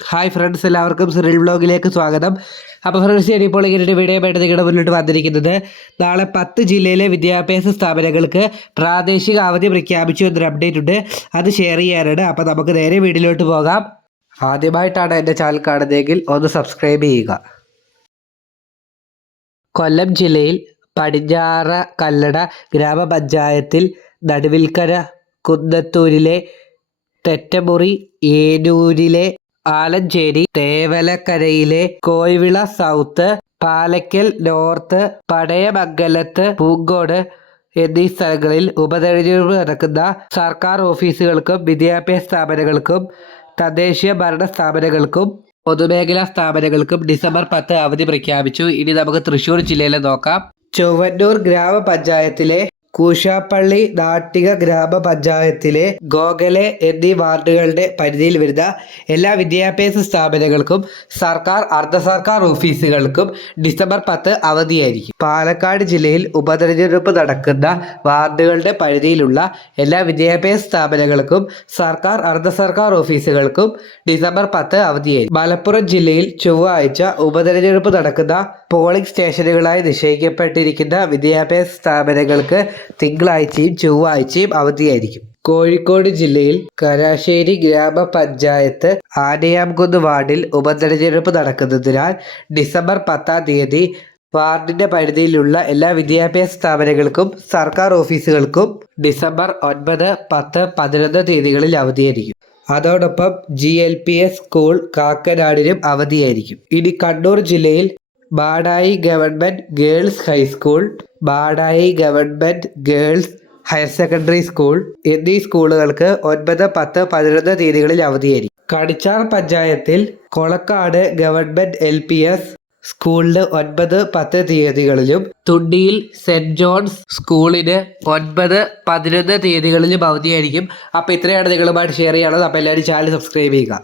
Hi friends, എല്ലാവർക്കും Cyril വ്ളോഗിലേക്ക് സ്വാഗതം. അപ്പോൾ ഫ്രണ്ട്സ്, ഞാനിപ്പോൾ ഇങ്ങനെ വീഡിയോ ആയിട്ട് നിങ്ങളുടെ മുന്നിട്ട് വന്നിരിക്കുന്നത് നാളെ 10 ജില്ലയിലെ വിദ്യാഭ്യാസ സ്ഥാപനങ്ങൾക്ക് പ്രാദേശിക അവധി പ്രഖ്യാപിച്ചു എന്നൊരു അപ്ഡേറ്റ് ഉണ്ട്. അത് ഷെയർ ചെയ്യാനാണ്. അപ്പോൾ നമുക്ക് നേരെ വീഡിയോയിലോട്ട് പോകാം. ആദ്യമായിട്ടാണ് എൻ്റെ ചാനൽ കാണുന്നതെങ്കിൽ ഒന്ന് സബ്സ്ക്രൈബ് ചെയ്യുക. കൊല്ലം ജില്ലയിൽ പടിഞ്ഞാറ കല്ലട ഗ്രാമപഞ്ചായത്തിൽ നടുവിൽക്കര കുന്നത്തൂരിലെ തെറ്റമുറി, ഏനൂരിലെ ആലഞ്ചേരി, തേവലക്കരയിലെ കോയിവിള സൗത്ത്, പാലക്കൽ നോർത്ത്, പടയമംഗലത്ത് പൂങ്കോട് എന്നീ സ്ഥലങ്ങളിൽ ഉപതെരഞ്ഞെടുപ്പ് നടക്കുന്ന സർക്കാർ ഓഫീസുകൾക്കും വിദ്യാഭ്യാസ സ്ഥാപനങ്ങൾക്കും തദ്ദേശീയ ഭരണ സ്ഥാപനങ്ങൾക്കും പൊതുമേഖലാ സ്ഥാപനങ്ങൾക്കും ഡിസംബർ 10 അവധി പ്രഖ്യാപിച്ചു. ഇനി നമുക്ക് തൃശ്ശൂർ ജില്ലയിലെ നോക്കാം. ചൊവ്വന്നൂർ ഗ്രാമപഞ്ചായത്തിലെ കൂശാപ്പള്ളി, നാട്ടിക ഗ്രാമപഞ്ചായത്തിലെ ഗോഗലെ എന്നീ വാർഡുകളുടെ പരിധിയിൽ വരുന്ന എല്ലാ വിദ്യാഭ്യാസ സ്ഥാപനങ്ങൾക്കും സർക്കാർ അർദ്ധ സർക്കാർ ഓഫീസുകൾക്കും ഡിസംബർ 10 അവധിയായിരിക്കും. പാലക്കാട് ജില്ലയിൽ ഉപതെരഞ്ഞെടുപ്പ് നടക്കുന്ന വാർഡുകളുടെ പരിധിയിലുള്ള എല്ലാ വിദ്യാഭ്യാസ സ്ഥാപനങ്ങൾക്കും സർക്കാർ അർദ്ധ സർക്കാർ ഓഫീസുകൾക്കും ഡിസംബർ 10 അവധിയായിരിക്കും. മലപ്പുറം ജില്ലയിൽ ചൊവ്വാഴ്ച ഉപതെരഞ്ഞെടുപ്പ് നടക്കുന്ന പോളിംഗ് സ്റ്റേഷനുകളായി നിശ്ചയിക്കപ്പെട്ടിരിക്കുന്ന വിദ്യാഭ്യാസ സ്ഥാപനങ്ങൾക്ക് തിങ്കളാഴ്ചയും ചൊവ്വാഴ്ചയും അവധിയായിരിക്കും. കോഴിക്കോട് ജില്ലയിൽ കരാശ്ശേരി ഗ്രാമപഞ്ചായത്ത് ആനയാംകുന്ന് വാർഡിൽ ഉപതെരഞ്ഞെടുപ്പ് നടക്കുന്നതിനാൽ ഡിസംബർ 10 തീയതി വാർഡിന്റെ പരിധിയിലുള്ള എല്ലാ വിദ്യാഭ്യാസ സ്ഥാപനങ്ങൾക്കും സർക്കാർ ഓഫീസുകൾക്കും ഡിസംബർ 9, 10, 11 തീയതികളിൽ അവധിയായിരിക്കും. അതോടൊപ്പം GLPS സ്കൂൾ കാക്കനാടിനും അവധിയായിരിക്കും. ഇനി കണ്ണൂർ ജില്ലയിൽ ബാടായി ഗവൺമെന്റ് ഗേൾസ് ഹൈസ്കൂൾ, ബാടായി government girls higher secondary school എന്നീ സ്കൂളുകൾക്ക് 9, 10, 11 തീയതികളിൽ അവധിയായിരിക്കും. കണിച്ചാർ പഞ്ചായത്തിൽ കൊളക്കാട് ഗവൺമെന്റ് LPS സ്കൂളിന് 9, 10 തീയതികളിലും തുണ്ടിയിൽ സെന്റ് ജോൺസ് സ്കൂളിന് 9, 11 തീയതികളിലും അവധിയായിരിക്കും. അപ്പോൾ ഇത്രയാണ് നിങ്ങളുമായിട്ട് ഷെയർ ചെയ്യാനുള്ളത്. അപ്പോൾ എല്ലാവരും ചാനൽ സബ്സ്ക്രൈബ് ചെയ്യുക.